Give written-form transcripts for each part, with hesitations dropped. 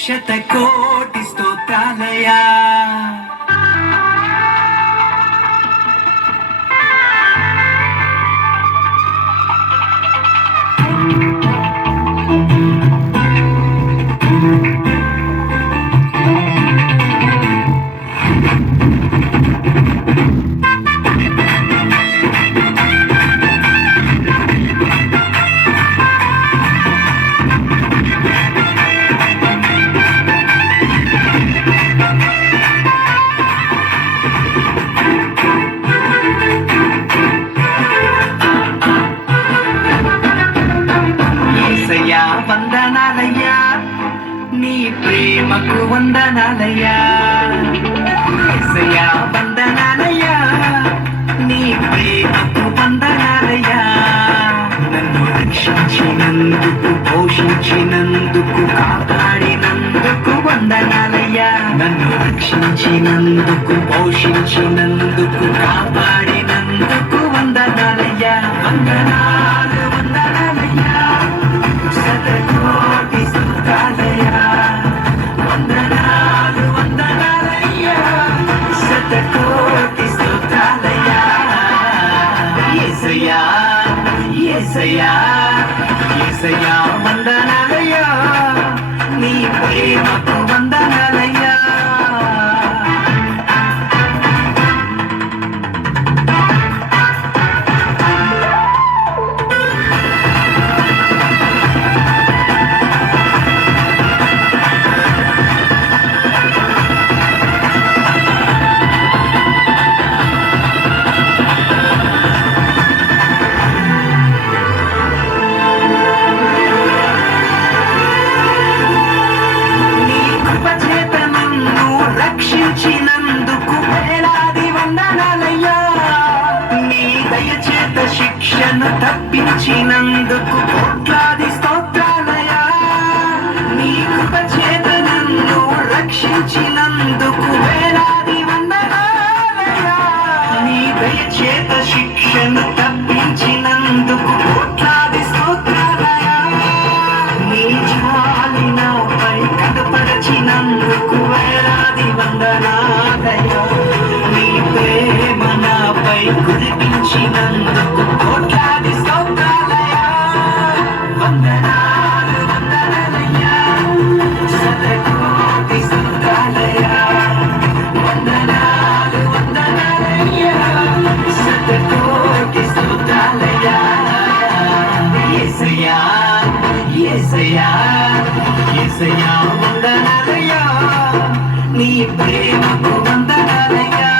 శతకోటి స్తోత్రాలయా. వందనాలయ్యా, నీ ప్రేమకు వందనాలయ్యా. యేసయ్యా వందనాలయ్యా, నీ ప్రేమకు వందనాలయ్యా. నన్ను రక్షించినందుకు, పోషించినందుకు, కాపాడినందుకు వందనాలయ్యా. నన్ను రక్షించినందుకు, పోషించినందుకు, కాపాడినందుకు వందనాలయ్యా. వందనాలు వందనాలయ్యా, శతకోటి స్తోత్రాలయ్యా. వందనాలు వందనాలయ్యా, శతకోటి స్తోత్రాలయ్యా. యేసయ్యా యేసయ్యా యేసయ్యా వందనాలయ్యా, నీ ప్రేమకు వందనాలయ్యా. రక్షించినందుకు వేలాది వందనాలయ్యా. నీ దయచేత శిక్షను తప్పించినందుకు కోట్లాది స్తోత్రాలయ్యా. నీ కృప చేత నన్ను రక్షించినందుకు వేలాది వందనాలయ్యా. నీ దయచేత శిక్షను తప్పించినందుకు కోట్లాది స్తోత్రాలయ్యా. నీ జాలి నాపై కనపరచినందుకు వేలాది వందనాలయ్యా. నీ ప్రేమ నాపై కురిపించినందుకు కోట్లాది స్తోత్రాలయ్యా. వందనాలు వందనాలయ్యా, శతకోటి స్తోత్రాలయ్యా. వందనాలు వందనాలయ్యా, శతకోటి స్తోత్రాలయ్యా. యేసయ్యా యేసయ్యా యేసయ్యా వందనాలయ్యా, నీ ప్రేమకు వందనాలయ్యా.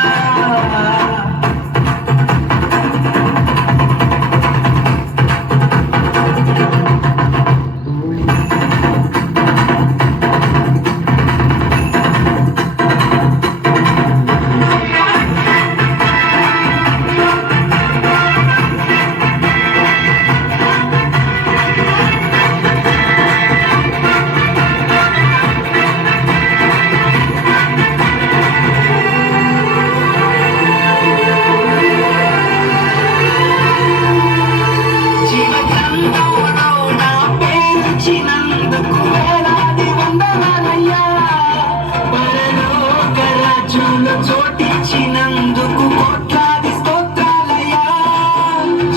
జీవగ్రంథంలో వేలాది వందనాలయ్యా. పరలోక రాజ్యంలో చోటిచ్చినందుకు కోట్లాది స్తోత్రాలయ్యా.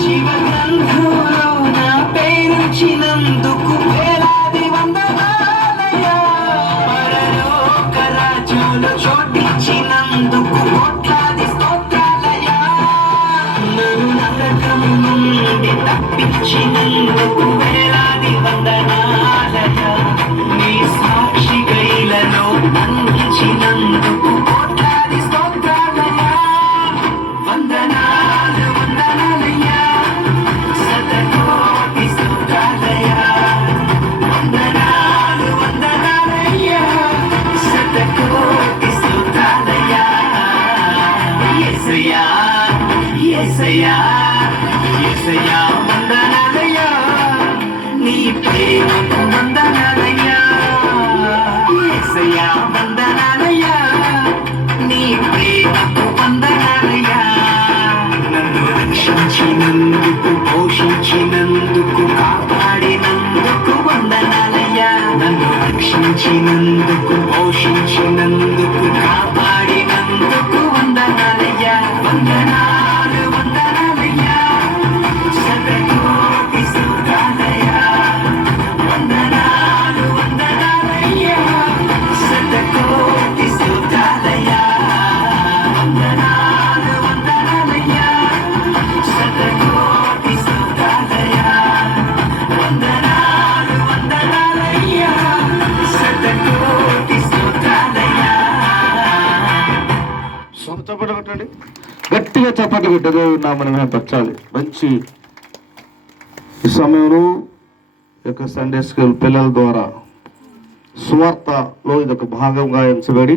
జీవగ్రంథంలో నా పేరుంచినందుకు వేలాది వందనాలయ్యా. పరలోక రాజ్యంలో చోటిచ్చినందుకు కోట్లాది స్తోత్రాలయ్యా. నన్ను నరకం నుండి తప్పించినందుకు వేలాది వందనాలయ్యా. నీ సాక్షిగా ఇలలో అందించినందుకు కోట్లాది స్తోత్రాలయ్యా. వందనాలు వందనాలయ్యా, శతకోటి స్తోత్రాలయ్యా. వందనాలు వందనాలయ్యా, శతకోటి స్తోత్రాలయ్యా. యేసయ్యా యేసయ్యా యేసయ్యా వందనాలయ్యా, నీ ప్రేమకు వందనాలయ్యా. యేసయ్యా వందనాలయ్యా, నీ ప్రేమకు వందనాలయ్యా. నన్ను రక్షించినందుకు, పోషించినందుకు, కాపాడినందుకు వందనాలయ్యా. నన్ను రక్షించినందుకు, పోషించినందుకు, కాపాడినందుకు వందనాలయ్యా, వందనాలు వందనాలయ్యా, శతకోటి స్తోత్రాలయ్యా, వందనాలు వందనాలయ్యా, శతకోటి స్తోత్రాలయ్యా, వందనాలు వందనాలయ్యా, శతకోటి స్తోత్రాలయ్యా, వందనాలు వందనాలయ్యా, శతకోటి స్తోత్రాలయ్యా. చప్పట్లు కొట్టండి, గట్టిగా చప్పట్లు కొట్టదు నామని పరచాలి. మంచి ఈ సమయంలో యొక్క సండే స్కూల్ పిల్లల ద్వారా సువార్తలో ఇదొక భాగంగా ఎంచబడి